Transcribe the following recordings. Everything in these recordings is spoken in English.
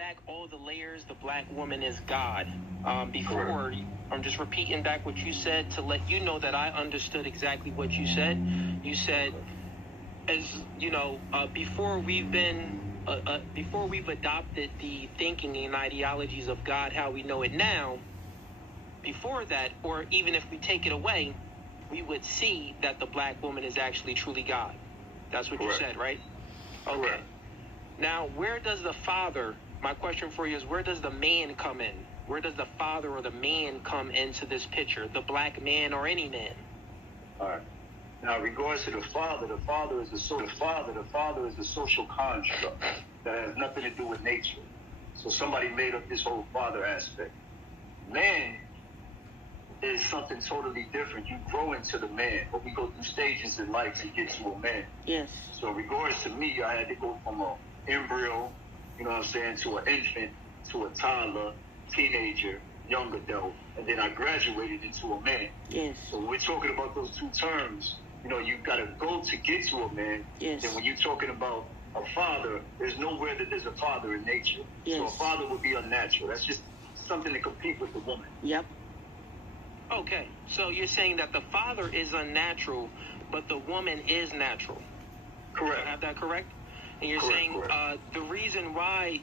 back all the layers, the black woman is God. Before, I'm just repeating back what you said to let you know that I understood exactly what you said. You said, as you know, before we've adopted the thinking and ideologies of God, how we know it now, before that, or even if we take it away, we would see that the black woman is actually truly God. That's what you said, right? Okay. Correct. Now, where does the father, my question for you is, where does the man come in? Where does the father or the man come into this picture? The black man or any man? All right. Now, in regards to the father is a social construct that has nothing to do with nature. So somebody made up this whole father aspect. Man is something totally different. You grow into the man, but we go through stages in life to get to a man. Yes. So in regards to me, I had to go from an embryo, you know what I'm saying, to an infant, to a toddler, teenager, young adult, and then I graduated into a man. Yes. So when we're talking about those two terms, you know, you got to go to get to a man. Yes. Then when you're talking about a father, there's nowhere that there's a father in nature. Yes. So a father would be unnatural. That's just something to compete with the woman. Yep. Okay, so you're saying that the father is unnatural, but the woman is natural. Correct. Do I have that correct? And you're Correct, saying correct. the reason why,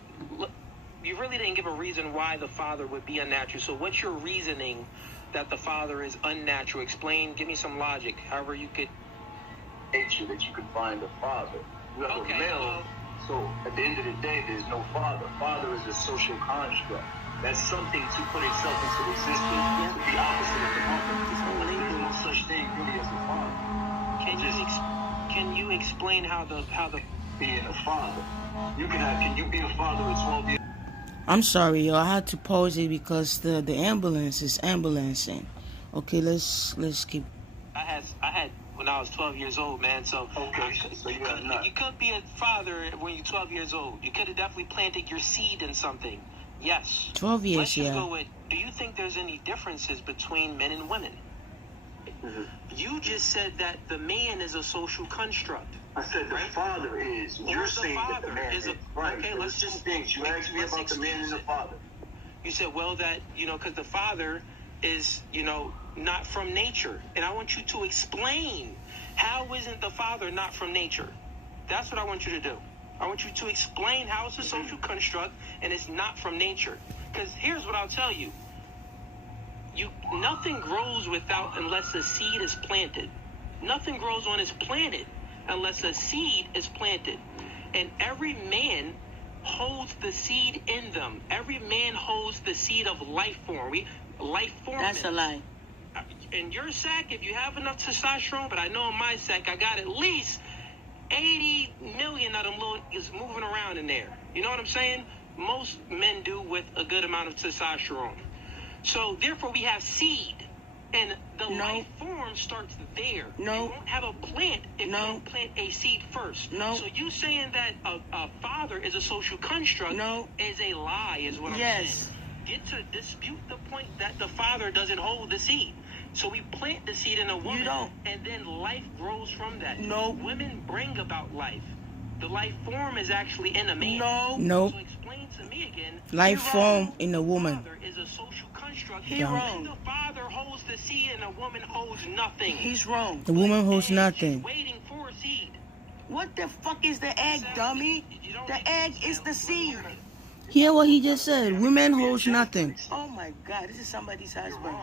you really didn't give a reason why the father would be unnatural. So what's your reasoning that the father is unnatural? Explain, give me some logic, however you could. Nature that you can find a father. You have a male, so at the end of the day, there's no father. Father is a social construct. That's something to put itself into existence to be opposite of the mother. There's no such thing really as a father. Can you explain how the being a father? Can you be a father at 12 years? I'm sorry, yo. I had to pause it because the ambulance is ambulancing. Okay, let's keep. I had when I was 12 years old, man. So okay, you could be a father when you're 12 years old. You could have definitely planted your seed in something. Yes. 12 years, Let's just go with, do you think there's any differences between men and women? Mm-hmm. You just said that the man is a social construct. I said the father is. You're saying that the man is. Right. Okay, let's just. Things. You asked me about the man and the father. You said, well, that, because the father is, not from nature. And I want you to explain, how isn't the father not from nature? That's what I want you to do. I want you to explain how it's a social construct and it's not from nature. Because here's what I'll tell you. Nothing grows unless a seed is planted. Nothing grows on this planet unless a seed is planted. And every man holds the seed in them. Every man holds the seed of life form. Life form. That's a lie. In your sack, if you have enough testosterone, but I know in my sack I got at least 80 million of them is moving around in there. You know what I'm saying? Most men do with a good amount of testosterone. So therefore we have seed. And the life form starts there. No. You won't have a plant if you don't plant a seed first. No. So you saying that a father is a social construct is a lie, is what I'm saying. Get to dispute the point that the father doesn't hold the seed. So we plant the seed in a woman, and then life grows from that. No. Women bring about life. The life form is actually in a man. No. So explain to me again. Life form in a woman. The father is a social construct. He's wrong. The father holds the seed and a woman holds nothing. He's wrong. The woman holds nothing. Waiting for a seed. What the fuck is the egg, dummy? The egg is the seed. Hear what he just said. Women holds nothing. Oh my God, this is somebody's husband.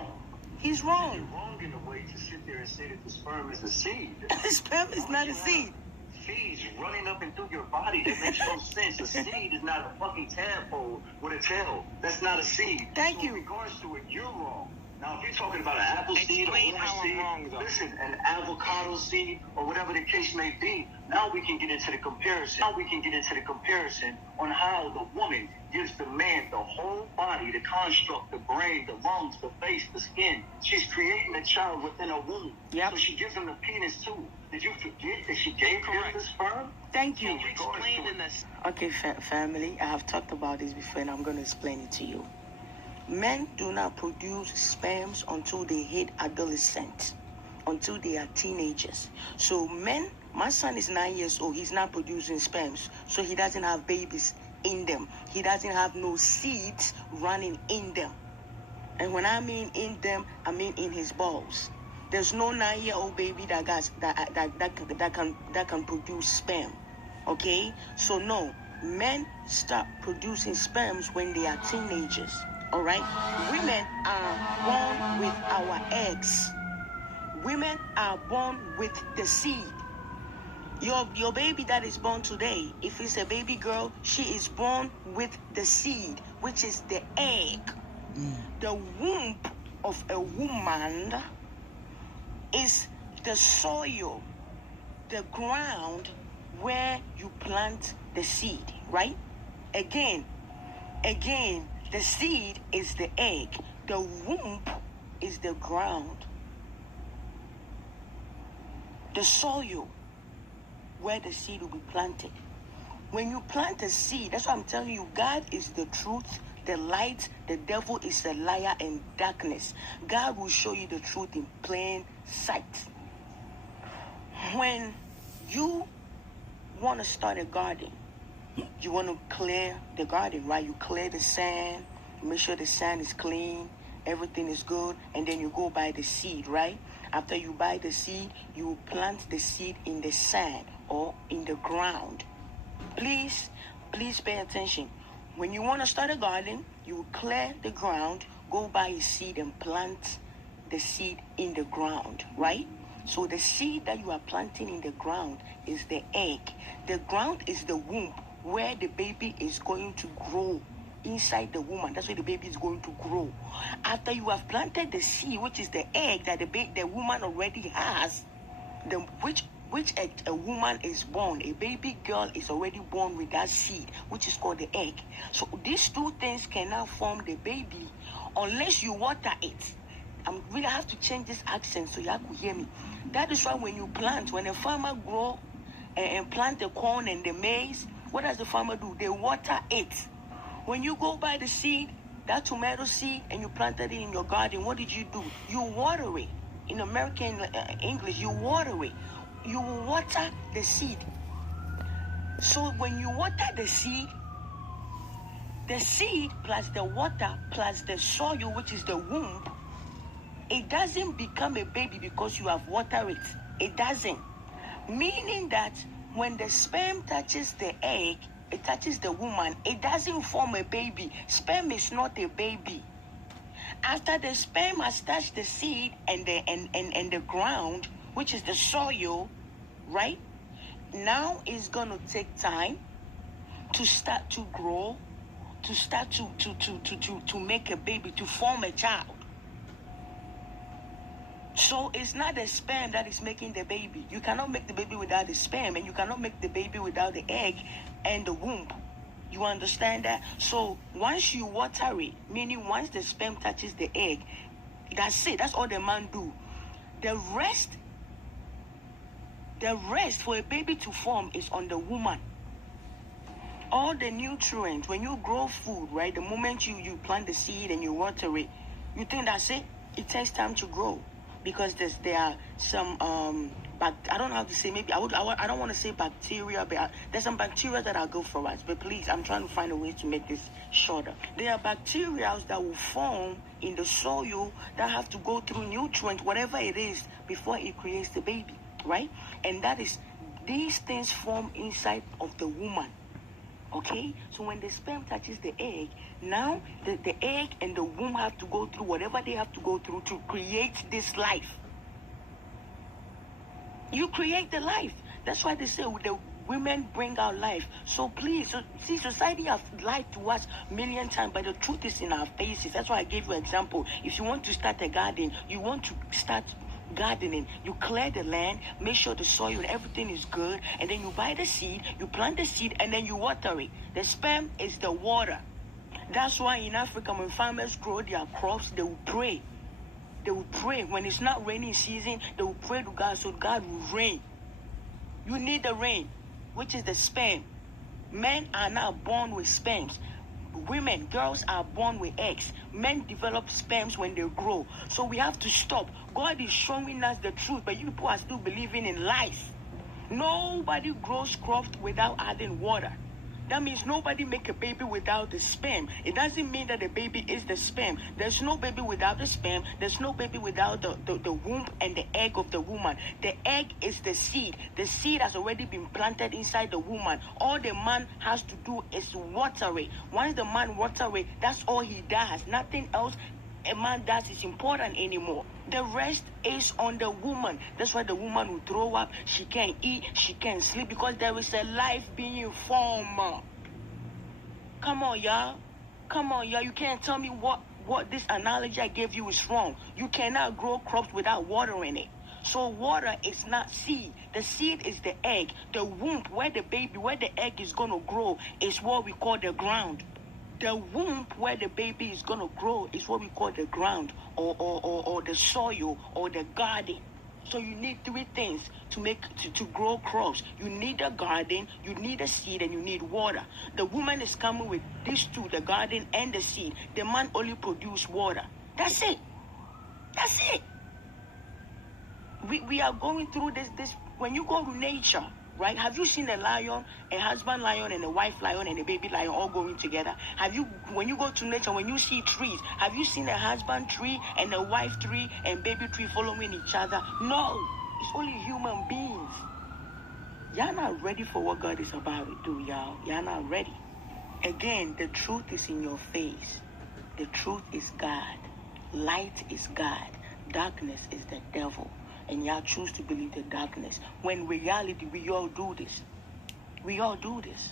He's wrong. You're wrong in a way to sit there and say that the sperm is a seed. The sperm is not a seed. Seeds running up and through your body. That makes no sense. A seed is not a fucking tadpole with a tail. That's not a seed. Thank you. In regards to it, you're wrong. Now, if you're talking about an apple seed, or orange seed, listen, an avocado seed, or whatever the case may be, now we can get into the comparison. On how the woman gives the man the whole body, the construct, the brain, the lungs, the face, the skin. She's creating a child within a womb. Yep. So she gives him the penis too. Did you forget that she gave him the sperm? Thank you. Explain this. Okay, family, I have talked about this before and I'm going to explain it to you. Men do not produce sperms until they hit adolescent, until they are teenagers. So men, my son is 9 years old, he's not producing sperms, so he doesn't have babies in them. He doesn't have no seeds running in them. And when I mean in them, I mean in his balls. There's no 9-year-old baby that can produce sperm. Okay? So no, men start producing sperms when they are teenagers. All right? Women are born with our eggs. Women are born with the seed. Your baby that is born today, if it's a baby girl, she is born with the seed, which is the egg. The womb of a woman is the soil, the ground where you plant the seed, right? Again, the seed is the egg. The womb is the ground. The soil where the seed will be planted. When you plant a seed, that's why I'm telling you, God is the truth, the light, the devil is a liar and darkness. God will show you the truth in plain sight. When you want to start a garden, you want to clear the garden, right? You clear the sand, you make sure the sand is clean, everything is good, and then you go buy the seed, right? After you buy the seed, you plant the seed in the sand or in the ground. Please pay attention. When you want to start a garden, you clear the ground, go buy a seed and plant the seed in the ground, right? So the seed that you are planting in the ground is the egg. The ground is the womb where the baby is going to grow inside the woman. That's where the baby is going to grow. After you have planted the seed, which is the egg that the woman already has, which a woman is born, a baby girl is already born with that seed, which is called the egg. So these two things cannot form the baby unless you water it. I really have to change this accent so you could hear me. That is why when you plant, when a farmer grow and plant the corn and the maize, what does the farmer do? They water it. When you go buy the seed, that tomato seed, and you planted it in your garden, what did you do? You water it. In American English, you water it. You water the seed. So when you water the seed plus the water plus the soil, which is the womb, it doesn't become a baby because you have watered it. It doesn't. Meaning that when the sperm touches the egg, it touches the woman, it doesn't form a baby. Sperm is not a baby. After the sperm has touched the seed and the ground, which is the soil, right? Now it's going to take time to start to grow, to start to make a baby, to form a child. So it's not the sperm that is making the baby. You cannot make the baby without the sperm, and you cannot make the baby without the egg and the womb. You understand that? So once you water it, meaning once the sperm touches the egg, that's it. That's all the man do. The rest for a baby to form is on the woman. All the nutrients, when you grow food, right? The moment you plant the seed and you water it, you think that's it? It takes time to grow. Because there are some I don't know how to say, maybe I don't want to say bacteria, but there's some bacteria that are good for us. But please, I'm trying to find a way to make this shorter. There are bacteria that will form in the soil that have to go through nutrients, whatever it is, before it creates the baby, right? And that is, these things form inside of the woman. Okay, so when the sperm touches the egg, now the egg and the womb have to go through whatever they have to go through to create this life. You create the life. That's why they say the women bring out life. So please, see, society has lied to us a million times, but the truth is in our faces. That's why I gave you an example. If you want to start a garden, you want to start gardening, you clear the land, make sure the soil and everything is good, and then you buy the seed, you plant the seed, and then you water it. The sperm is the water. That's why in Africa, when farmers grow their crops, they will pray. They will pray. When it's not raining season, they will pray to God so God will rain. You need the rain, which is the sperm. Men are not born with sperms. Women, girls are born with eggs. Men develop sperms when they grow. So we have to stop. God is showing us the truth, but you people are still believing in lies. Nobody grows crops without adding water. That means nobody make a baby without the sperm. It doesn't mean that the baby is the sperm. There's no baby without the sperm. There's no baby without the womb and the egg of the woman. The egg is the seed. The seed has already been planted inside the woman. All the man has to do is water it. Once the man water it, that's all he does. Nothing else a man does is important anymore. The rest is on the woman. That's why the woman will throw up. She can't eat. She can't sleep because there is a life being formed. Come on, y'all. Come on, y'all. You can't tell me what this analogy I gave you is wrong. You cannot grow crops without water in it. So water is not seed. The seed is the egg. The womb, where the egg is going to grow, is what we call the ground. The womb where the baby is going to grow is what we call the ground or the soil or the garden. So you need three things to grow crops. You need a garden, you need a seed, and you need water. The woman is coming with these two, the garden and the seed. The man only produces water. That's it. That's it. We are going through this when you go to nature. Right? Have you seen a lion, a husband lion, and a wife lion, and a baby lion all going together? When you go to nature, when you see trees, have you seen a husband tree and a wife tree and baby tree following each other? No, it's only human beings. Y'all not ready for what God is about to do, y'all. Y'all not ready. Again, the truth is in your face. The truth is God. Light is God. Darkness is the devil. And y'all choose to believe the darkness. When in reality, we all do this. We all do this.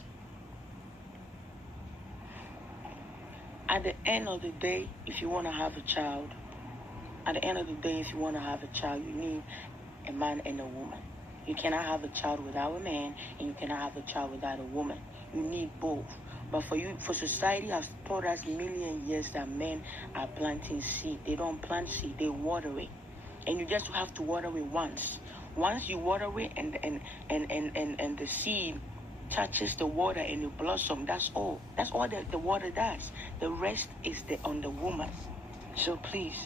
At the end of the day, if you want to have a child, you need a man and a woman. You cannot have a child without a man, and you cannot have a child without a woman. You need both. But for society has taught us million years that men are planting seed. They don't plant seed, they water it. And you just have to water it once. Once you water it and the seed touches the water and it blossoms, that's all. That's all that the water does. The rest is on the woman. So please,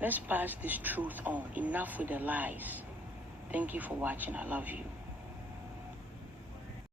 let's pass this truth on. Enough with the lies. Thank you for watching. I love you.